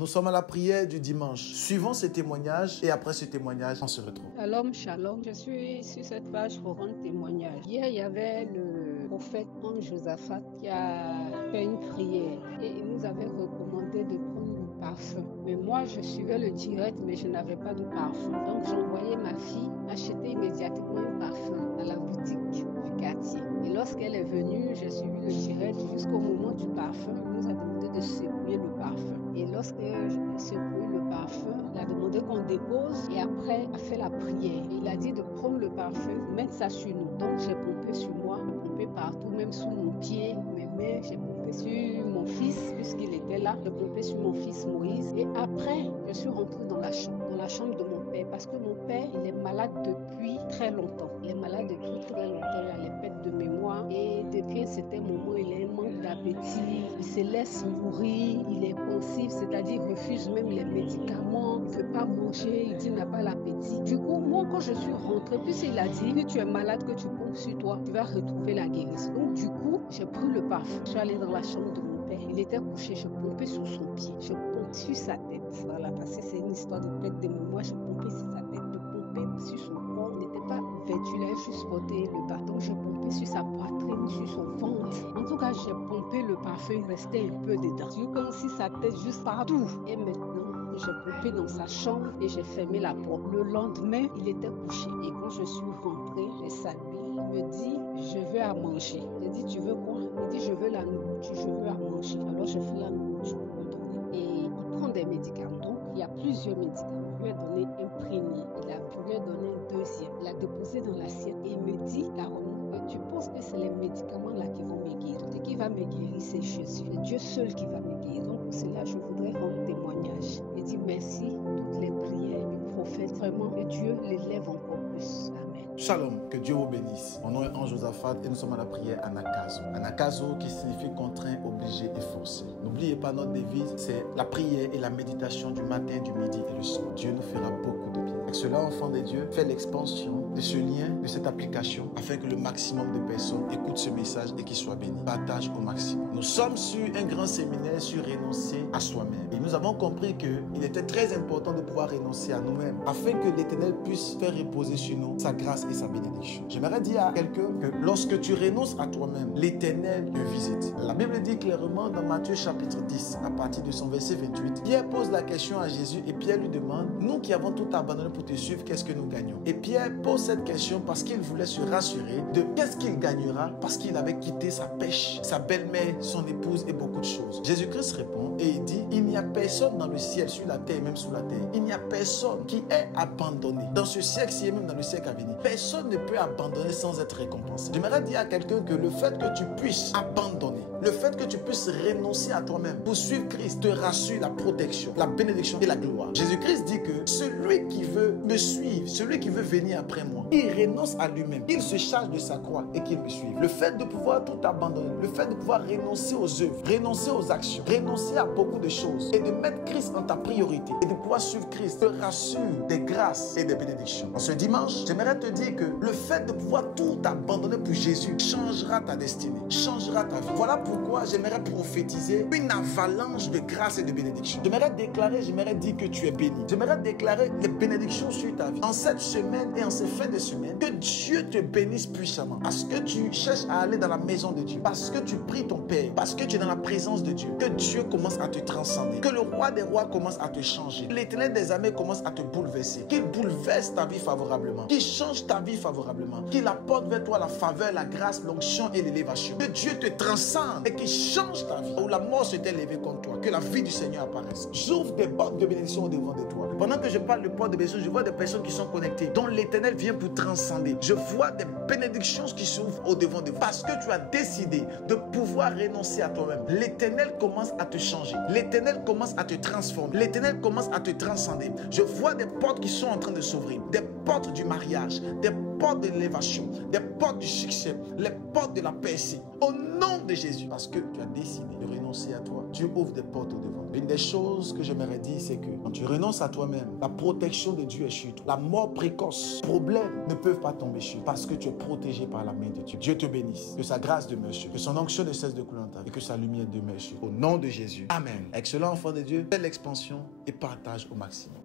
Nous sommes à la prière du dimanche. Suivons ces témoignages et après ce témoignage, on se retrouve. Shalom, shalom. Je suis sur cette page pour rendre témoignage. Hier, il y avait le prophète Ange Josaphat qui a fait une prière et il nous avait recommandé de prendre le parfum. Mais moi, je suivais le direct, mais je n'avais pas de parfum. Donc, j'envoyais ma fille acheter immédiatement un parfum dans la boutique du quartier. Et lorsqu'elle est venue, j'ai suivi le direct jusqu'au moment du parfum. Il nous a demandé de secouer le parfum. Et lorsque j'ai secoué le parfum, il a demandé qu'on dépose et après a fait la prière. Il a dit de prendre le parfum, mettre ça sur nous. Donc j'ai pompé sur moi, j'ai pompé partout, même sous mon pied, mes mains, j'ai pompé sur mon fils puisqu'il était là. J'ai pompé sur mon fils Moïse. Et après, je suis rentrée dans la chambre de mon père parce que mon père, il est malade depuis très longtemps. Il est malade depuis très longtemps, il a les pertes de mémoire et depuis un certain moment, il a un manque d'appétit, il se laisse mourir, il est pensif, c'est-à-dire il refuse même les médicaments, il ne veut pas manger, il dit qu'il n'a pas l'appétit. Du coup, moi, quand je suis rentrée, puisqu'il a dit que tu es malade, que tu pompes sur toi, tu vas retrouver la guérison. Donc, du coup, j'ai pris le parfum, je suis allée dans la chambre de mon père, il était couché, je pompais sur son pied, je pompe sur sa tête, voilà, parce que c'est une histoire de perte de mémoire, je pompais sur sa tête, je pompais sur son corps, il n'était pas vêtu, il avait juste porté le bâton, je pompais sur sa poitrine, sur son ventre. En tout cas, j'ai pompé le parfum, il restait un peu dedans. J'ai eu comme si sa tête juste partout. Et maintenant, j'ai pompé dans sa chambre et j'ai fermé la porte. Le lendemain, il était couché. Et quand je suis rentrée, j'ai salué. Il me dit, je veux à manger. J'ai dit, tu veux quoi? Il dit, je veux la nourriture, je veux à manger. Alors, je fais la nourriture pour lui donner. Et il prend des médicaments. Donc, il y a plusieurs médicaments. Il lui a donné un premier. Il a pu lui donner un deuxième. Il a déposé dans l'assiette et il me dit, carrément, tu penses que c'est les médicaments là qui vont me guérir. Ce qui va me guérir, c'est Jésus. C'est Dieu seul qui va me guérir. Donc, pour cela, je voudrais rendre témoignage. Et dire merci toutes les prières du prophète. Vraiment, que Dieu l'élève encore plus. Amen. Shalom, que Dieu vous bénisse. Mon nom est Ange Josaphat et nous sommes à la prière Anakazo. Anakazo qui signifie contraint, obligé et forcé. N'oubliez pas notre devise, c'est la prière et la méditation du matin, du midi et du soir. Dieu nous fera beaucoup de bien. Avec cela, enfant de Dieu, fais l'expansion de ce lien, de cette application, afin que le maximum de personnes écoutent ce message et qu'ils soient bénis. Partage au maximum. Nous sommes sur un grand séminaire sur renoncer à soi-même. Et nous avons compris qu'il était très important de pouvoir renoncer à nous-mêmes, afin que l'Éternel puisse faire reposer sur nous sa grâce et sa bénédiction. J'aimerais dire à quelqu'un que lorsque tu renonces à toi-même, l'Éternel te visite. La Bible dit clairement dans Matthieu chapitre 10, à partir de son verset 28, Pierre pose la question à Jésus et Pierre lui demande, nous qui avons tout abandonné pour te suivre, qu'est-ce que nous gagnons? Et Pierre pose cette question parce qu'il voulait se rassurer de qu'est-ce qu'il gagnera parce qu'il avait quitté sa pêche, sa belle-mère, son épouse et beaucoup de choses. Jésus-Christ répond et il dit, il n'y a personne dans le ciel, sur la terre et même sous la terre, il n'y a personne qui est abandonné dans ce siècle-ci et même dans le siècle à venir. Personne ne peut abandonner sans être récompensé. J'aimerais dire à quelqu'un que le fait que tu puisses abandonner, le fait que tu puisses renoncer à toi-même pour suivre Christ te rassure la protection, la bénédiction et la gloire. Jésus-Christ dit que celui qui veut me suivre, celui qui veut venir après moi, il renonce à lui-même, il se charge de sa croix et qu'il me suive. Le fait de pouvoir tout abandonner, le fait de pouvoir renoncer aux œuvres, renoncer aux actions, renoncer à beaucoup de choses et de mettre Christ en ta priorité et de pouvoir suivre Christ te rassure des grâces et des bénédictions. En ce dimanche, j'aimerais te dire que le fait de pouvoir tout abandonner pour Jésus changera ta destinée, changera ta vie. Voilà pourquoi j'aimerais prophétiser une avalanche de grâce et de bénédictions. J'aimerais déclarer, j'aimerais dire que tu es béni. J'aimerais déclarer les bénédictions sur ta vie. En cette semaine et en ces fins de semaine, que Dieu te bénisse puissamment. Parce que tu cherches à aller dans la maison de Dieu. Parce que tu pries ton Père. Parce que tu es dans la présence de Dieu. Que Dieu commence à te transcender. Que le roi des rois commence à te changer. L'Éternel des armées commence à te bouleverser. Qu'il bouleverse ta vie favorablement. Qu'il change ta vie favorablement. Qu'il apporte vers toi la faveur, la grâce, l'onction et l'élévation. Que Dieu te transcende et qu'il change ta vie. Où la mort s'était levée contre toi. Que la vie du Seigneur apparaisse. J'ouvre des portes de bénédiction au devant de toi. Pendant que je parle de portes de bénédiction, je vois des personnes qui sont connectées, dont l'Éternel vient pour transcender. Je vois des bénédictions qui s'ouvrent au devant de vous. Parce que tu as décidé de pouvoir renoncer à toi-même. L'Éternel commence à te changer. L'Éternel commence à te transformer. L'Éternel commence à te transcender. Je vois des portes qui sont en train de s'ouvrir. Des portes du mariage. Des portes de l'élévation, des portes du succès, les portes de la percée. Au nom de Jésus, parce que tu as décidé de renoncer à toi, Dieu ouvre des portes au devant. Une des choses que j'aimerais dire, c'est que quand tu renonces à toi-même, la protection de Dieu est sur toi. La mort précoce, problèmes ne peuvent pas tomber sur toi parce que tu es protégé par la main de Dieu. Dieu te bénisse, que sa grâce demeure sur toi, que son onction ne cesse de couler en ta vie et que sa lumière demeure sur toi. Au nom de Jésus. Amen. Excellent enfant de Dieu, fais l'expansion et partage au maximum.